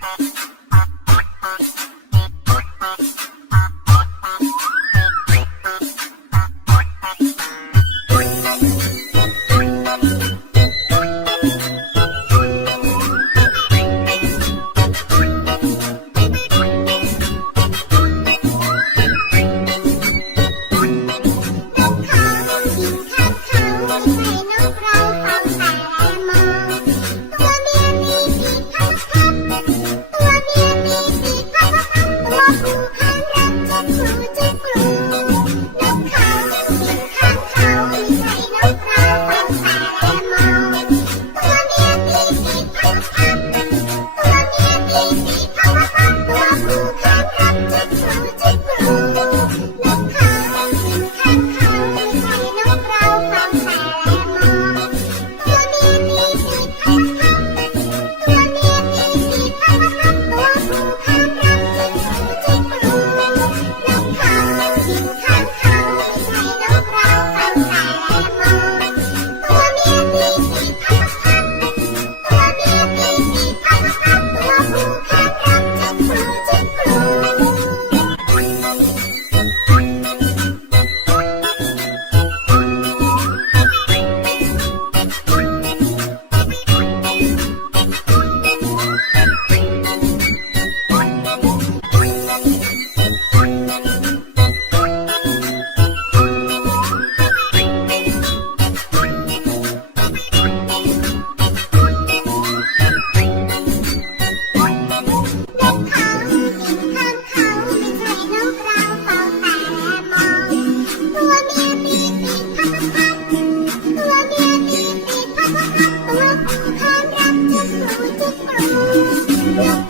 Thank you. ผู้พั